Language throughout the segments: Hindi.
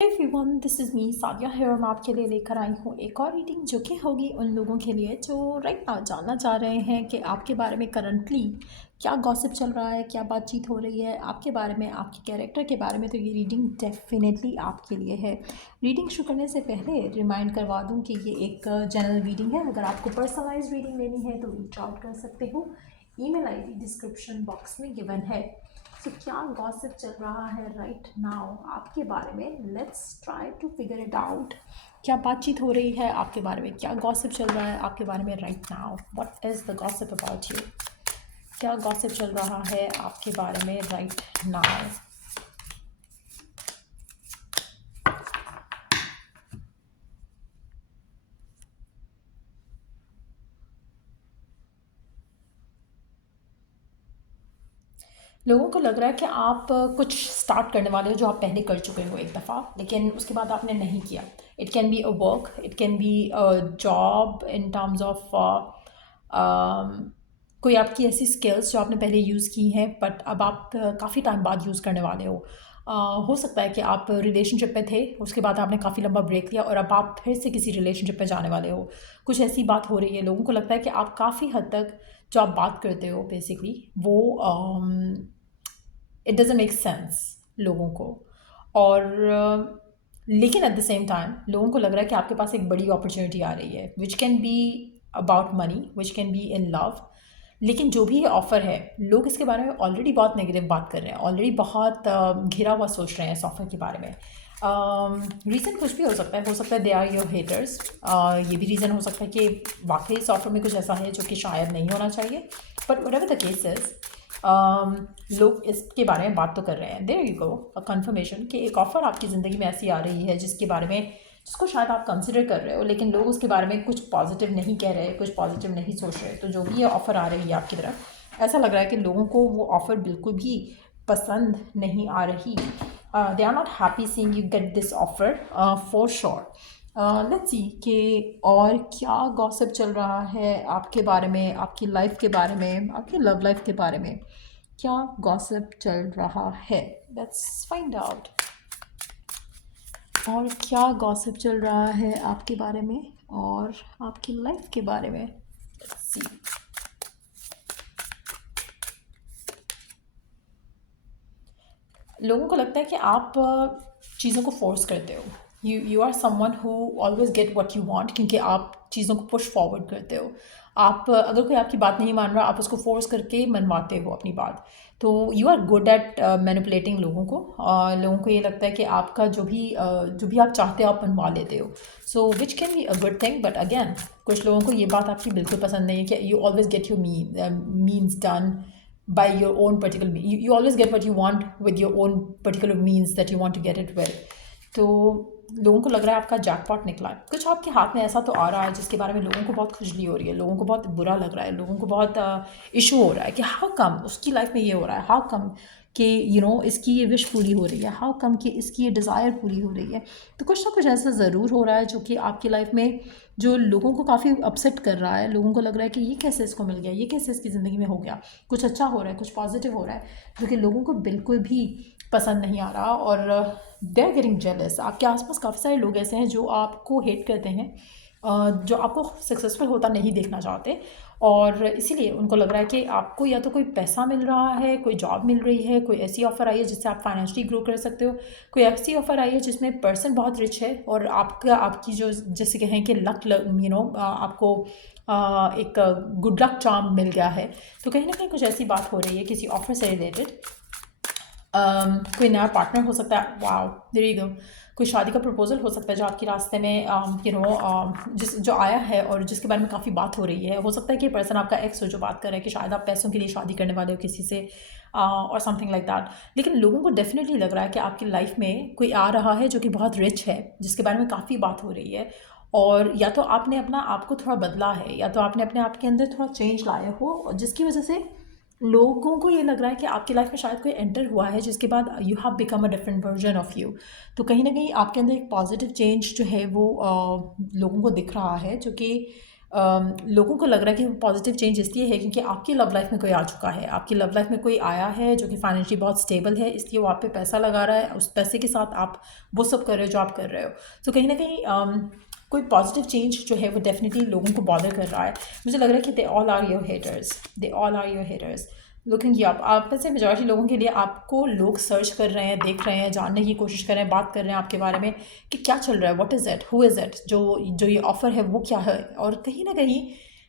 Everyone, this is me Sadia है और मैं आपके लिए लेकर आई हूँ एक और रीडिंग जो कि होगी उन लोगों के लिए जो राइट नाउ जानना चाह रहे हैं कि आपके बारे में करंटली क्या गॉसिप चल रहा है, क्या बातचीत हो रही है आपके बारे में, आपके कैरेक्टर के बारे में। तो ये रीडिंग डेफिनेटली आपके लिए है। रीडिंग शुरू करने से पहले रिमाइंड करवा दूँ कि ये एक जनरल रीडिंग है। अगर आपको पर्सनलाइज रीडिंग लेनी है तो रीच आउट कर सकते हो। ईमेल आईडी डिस्क्रिप्शन बॉक्स में गिवन है। तो क्या गॉसिप चल रहा है राइट नाउ आपके बारे में? Let's try to figure it out. क्या बातचीत हो रही है आपके बारे में? क्या गॉसिप चल रहा है आपके बारे में right now? What is the gossip about you? क्या गॉसिप चल रहा है आपके बारे में राइट नाउ? लोगों को लग रहा है कि आप कुछ स्टार्ट करने वाले हो जो आप पहले कर चुके हो एक दफ़ा, लेकिन उसके बाद आपने नहीं किया। It can be a work, it can be a job in terms of कोई आपकी ऐसी स्किल्स जो आपने पहले यूज़ की हैं बट अब आप काफ़ी टाइम बाद यूज़ करने वाले हो। हो सकता है कि आप रिलेशनशिप में थे, उसके बाद आपने काफ़ी लंबा ब्रेक लिया और अब आप फिर से किसी रिलेशनशिप में जाने वाले हो। कुछ ऐसी बात हो रही है। लोगों को लगता है कि आप काफ़ी हद तक जो आप बात करते हो बेसिकली वो इट डज़न्ट मेक सेंस लोगों को। और लेकिन एट द सेम टाइम लोगों को लग रहा है कि आपके पास एक बड़ी अपॉर्चुनिटी आ रही है विच can be about money, which can be in love. लेकिन जो भी ये ऑफ़र है, लोग इसके बारे में ऑलरेडी बहुत नेगेटिव बात कर रहे हैं, ऑलरेडी बहुत घिरा हुआ सोच रहे हैं इस ऑफ़र के बारे में। रीज़न कुछ भी हो सकता है दे आर योर हेटर्स। ये भी रीज़न हो सकता है कि वाकई इस ऑफ़र में कुछ ऐसा है जो कि शायद नहीं होना चाहिए। But whatever the case is, लोग इसके बारे में बात तो कर रहे हैं। There you go, a confirmation कि एक ऑफ़र आपकी ज़िंदगी में ऐसी आ रही है जिसके बारे में, जिसको शायद आप कंसिडर कर रहे हो, लेकिन लोग उसके बारे में कुछ पॉजिटिव नहीं कह रहे, कुछ पॉजिटिव नहीं सोच रहे। तो जो भी ये ऑफ़र आ रही है आपकी तरफ, ऐसा लग रहा है कि लोगों को वो ऑफ़र बिल्कुल भी पसंद नहीं आ रही। They are not happy seeing you get this offer for sure. Let's see कि और क्या गॉसिप चल रहा है आपके बारे में, आपकी लाइफ के बारे में, आपकी लव लाइफ के बारे में। क्या गॉसिप चल रहा है? Let's find out. और क्या गॉसिप चल रहा है आपके बारे में और आपकी लाइफ के बारे में? Let's see. लोगों को लगता है कि आप चीज़ों को फोर्स करते हो। You are someone who always get what you want, क्योंकि आप चीज़ों को पुश फॉरवर्ड करते हो। आप अगर कोई आपकी बात नहीं मान रहा, आप उसको फोर्स करके मनवाते हो अपनी बात। तो you are good at manipulating लोगों को। लोगों को ये लगता है कि आपका जो भी आप चाहते हो आप मनवा लेते हो। So which can be a good thing, but again कुछ लोगों को ये बात आपकी बिल्कुल पसंद नहीं है कि you always get your means done by your own particular you always get what you want with your own particular means that you want to get it with. तो लोगों को लग रहा है आपका जैकपॉट निकला है। कुछ आपके हाथ में ऐसा तो आ रहा है जिसके बारे में लोगों को बहुत खुजली हो रही है, लोगों को बहुत बुरा लग रहा है, लोगों को बहुत इशू हो रहा है कि हाउ कम उसकी लाइफ में ये हो रहा है, हाउ कम कि इसकी ये विश पूरी हो रही है, हाउ कम कि इसकी ये डिज़ायर पूरी हो रही है। तो कुछ ना कुछ ऐसा ज़रूर हो रहा है जो कि आपकी लाइफ में जो लोगों को काफ़ी अपसेट कर रहा है। लोगों को लग रहा है कि ये कैसे इसको मिल गया, ये कैसे इसकी ज़िंदगी में हो गया। कुछ अच्छा हो रहा है, कुछ पॉजिटिव हो रहा है जो कि लोगों को बिल्कुल भी पसंद नहीं आ रहा। और दे आर गेटिंग जेलस। आपके आसपास काफ़ी सारे लोग ऐसे हैं जो आपको हेट करते हैं, जो आपको सक्सेसफुल होता नहीं देखना चाहते। और इसीलिए उनको लग रहा है कि आपको या तो कोई पैसा मिल रहा है, कोई जॉब मिल रही है, कोई ऐसी ऑफ़र आई है जिससे आप फाइनेंशियली ग्रो कर सकते हो, कोई ऐसी ऑफ़र आई है जिसमें पर्सन बहुत रिच है और आपकी जो जैसे कहें कि आपको एक गुड लक चार्म मिल गया है। तो कहीं ना कहीं कुछ ऐसी बात हो रही है किसी ऑफ़र से रिलेटेड। कोई नया पार्टनर हो सकता है। Wow, there you go. कोई शादी का प्रपोजल हो सकता है जो आपके रास्ते में जिस जो आया है और जिसके बारे में काफ़ी बात हो रही है। हो सकता है कि पर्सन आपका एक्स हो जो बात कर रहा है कि शायद आप पैसों के लिए शादी करने वाले हो किसी से, और समथिंग लाइक दैट। लेकिन लोगों को डेफिनेटली लग रहा है कि आपकी लाइफ में कोई आ रहा है जो कि बहुत रिच है, जिसके बारे में काफ़ी बात हो रही है। और या तो आपने अपना आप को थोड़ा बदला है, या तो आपने अपने आप के अंदर थोड़ा चेंज लाए हो, जिसकी वजह से लोगों को ये लग रहा है कि आपकी लाइफ में शायद कोई एंटर हुआ है जिसके बाद you have become a different version of you. तो कहीं ना कहीं आपके अंदर एक पॉजिटिव चेंज जो है वो लोगों को दिख रहा है, जो कि लोगों को लग रहा है कि पॉजिटिव चेंज इसलिए है क्योंकि आपकी लव लाइफ में कोई आ चुका है, आपकी लव लाइफ में कोई आया है जो कि फाइनेंशियली बहुत स्टेबल है, इसलिए वो आप पे पैसा लगा रहा है, उस पैसे के साथ आप वो सब कर रहे हो जो आप कर रहे हो। तो कहीं ना कहीं कोई पॉजिटिव चेंज जो है वो डेफिनेटली लोगों को बॉदर कर रहा है। मुझे लग रहा है कि they all are your haters, they all are your haters. Looking की आप में से मेजॉरिटी लोगों के लिए आपको लोग सर्च कर रहे हैं, देख रहे हैं, जानने की कोशिश कर रहे हैं, बात कर रहे हैं आपके बारे में कि क्या चल रहा है, what is it, who is it, जो ये ऑफ़र है वो क्या है। और कहीं ना कहीं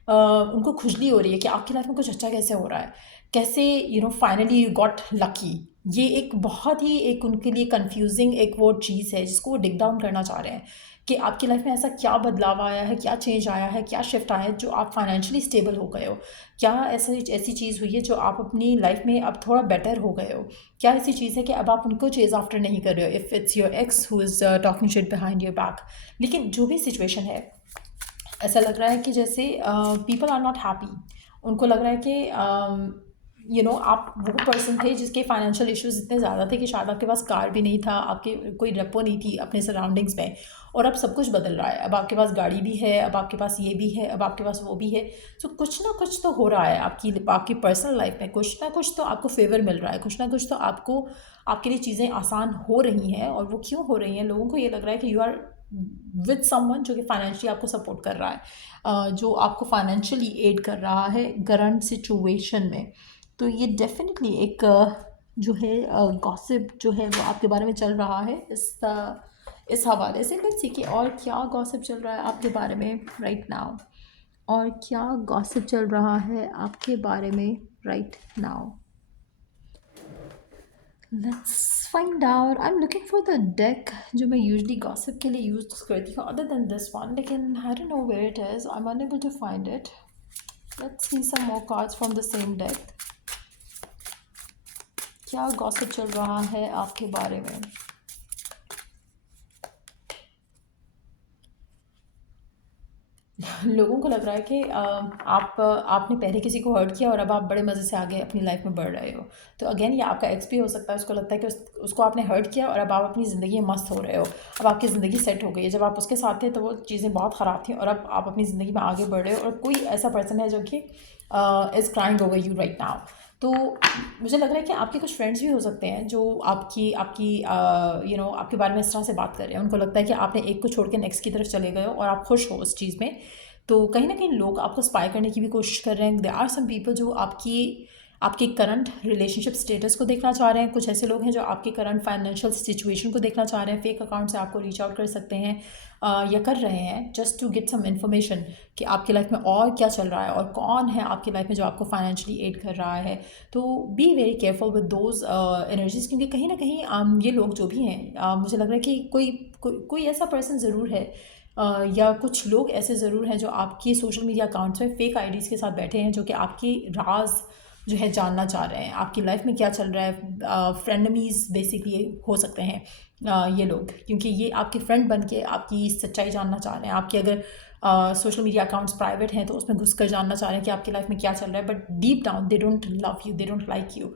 उनको खुजली हो रही है कि आपकी लाइफ में कुछ अच्छा कैसे हो रहा है, कैसे फाइनली यू गॉट लकी। ये एक बहुत ही एक उनके लिए कंफ्यूजिंग एक वो चीज़ है जिसको वो डिग डाउन करना चाह रहे हैं कि आपकी लाइफ में ऐसा क्या बदलाव आया है, क्या चेंज आया है, क्या शिफ्ट आया है जो आप फाइनेंशियली स्टेबल हो गए हो। क्या ऐसी चीज़ हुई है जो आप अपनी लाइफ में अब थोड़ा बेटर हो गए हो। क्या ऐसी चीज़ है कि अब आप उनको चेज आफ्टर नहीं कर रहे हो, if it's your x who is talking shit behind your back. लेकिन जो भी सिचुएशन है, ऐसा लग रहा है कि जैसे पीपल आर नॉट हैप्पी। उनको लग रहा है कि आप वो पर्सन थे जिसके फाइनेंशियल इश्यूज इतने ज़्यादा थे कि शायद आपके पास कार भी नहीं था, आपके कोई रेपो नहीं थी अपने सराउंडिंग्स में, और अब सब कुछ बदल रहा है। अब आपके पास गाड़ी भी है, अब आपके पास ये भी है, अब आपके पास वो भी है। सो कुछ ना कुछ तो हो रहा है आपकी पर्सनल लाइफ में, कुछ ना कुछ तो आपको फेवर मिल रहा है, कुछ ना कुछ तो आपके लिए चीज़ें आसान हो रही हैं। और वो क्यों हो रही हैं, लोगों को ये लग रहा है कि यू आर विद समवन जो कि फाइनेंशियली आपको सपोर्ट कर रहा है, जो आपको फाइनेंशियली एड कर रहा है करंट सिचुएशन में। तो ये डेफिनेटली एक जो है गॉसिप जो है वो आपके बारे में चल रहा है इस हवाले से। लेट्स सी कि और क्या गॉसिप चल रहा है आपके बारे में राइट नाउ, और क्या गॉसिप चल रहा है आपके बारे में right now. Let's find out. I am looking for the deck जो मैं यूजली गॉसिप के लिए यूज करती हूँ अदर देन दिस वन, लेकिन I don't know where it is, I am unable to find it. Let's see some more cards from the same deck. क्या गॉसिप चल रहा है आपके बारे में। लोगों को लग रहा है कि आपने पहले किसी को हर्ट किया और अब आप बड़े मज़े से आगे अपनी लाइफ में बढ़ रहे हो। तो अगेन ये आपका एक्स भी हो सकता है, उसको लगता है कि उसको आपने हर्ट किया और अब आप अपनी ज़िंदगी में मस्त हो रहे हो, अब आपकी ज़िंदगी सेट हो गई है। जब आप उसके साथ थे तो वो चीज़ें बहुत ख़राब थी और अब आप अपनी ज़िंदगी में आगे बढ़ रहे हो, और कोई ऐसा पर्सन है जो कि is crying over you right now. तो मुझे लग रहा है कि आपके कुछ फ्रेंड्स भी हो सकते हैं जो आपकी आपकी आपके बारे में इस तरह से बात कर रहे हैं। उनको लगता है कि आपने एक को छोड़ के नेक्स्ट की तरफ चले गए हो और आप खुश हो उस चीज़ में। तो कहीं ना कहीं लोग आपको स्पाई करने की भी कोशिश कर रहे हैं। देयर आर सम पीपल जो आपके करंट रिलेशनशिप स्टेटस को देखना चाह रहे हैं। कुछ ऐसे लोग हैं जो आपके करंट फाइनेंशियल सिचुएशन को देखना चाह रहे हैं, फेक अकाउंट से आपको रीच आउट कर सकते हैं या कर रहे हैं just to get some information कि आपकी लाइफ में और क्या चल रहा है और कौन है आपकी लाइफ में जो आपको फाइनेंशियली एड कर रहा है। तो be very careful with those energies, क्योंकि कहीं ना कहीं ये लोग जो भी हैं, मुझे लग रहा है कि कोई ऐसा पर्सन ज़रूर है या कुछ लोग ऐसे ज़रूर हैं जो आपकी सोशल मीडिया अकाउंट्स में फेक आईडीज़ के साथ बैठे हैं, जो कि आपकी राज जो है जानना चाह रहे हैं, आपकी लाइफ में क्या चल रहा है। फ्रेंडमीज़ बेसिकली हो सकते हैं ये लोग, क्योंकि ये आपके फ्रेंड बन के आपकी सच्चाई जानना चाह रहे हैं। आपकी अगर सोशल मीडिया अकाउंट्स प्राइवेट हैं तो उसमें घुस कर जानना चाह रहे हैं कि आपकी लाइफ में क्या चल रहा है, but deep down they don't love you, they don't like you.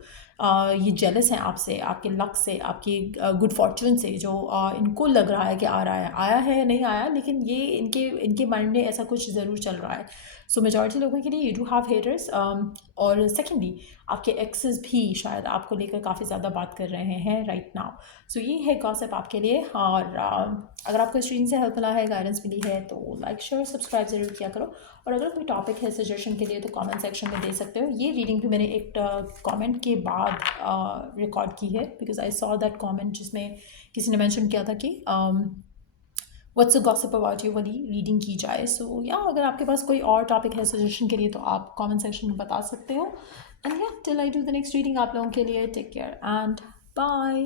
ये जेलस हैं आपसे, आपके लक से, आपकी गुड फॉर्चून से, जो इनको लग रहा है कि आ रहा है, आया है या नहीं आया, लेकिन ये इनके माइंड में ऐसा कुछ ज़रूर चल रहा है। सो मेजॉरिटी लोगों के लिए यू डू हैव हेटर्स। और सेकेंडली आपके एक्सेस भी शायद आपको लेकर काफ़ी ज़्यादा बात कर रहे हैं राइट नाउ। सो ये है गॉसिप आपके लिए। और अगर आपको इस चीज़ से हेल्प मिला है, गाइडेंस मिली है, तो लाइक शेयर सब्सक्राइब ज़रूर किया करो। और अगर कोई टॉपिक है सजेशन के लिए तो कमेंट सेक्शन में दे सकते हो। ये रीडिंग भी मैंने एक कमेंट के बाद रिकॉर्ड की है, because I saw that comment जिसमें किसी ने मेंशन किया था कि what's a gossip about you वाली रीडिंग की जाए। सो या अगर आपके पास कोई और टॉपिक है सजेशन के लिए तो आप कमेंट सेक्शन में बता सकते हो। एंड या till I do the next reading आप लोगों के लिए टेक केयर एंड बाय।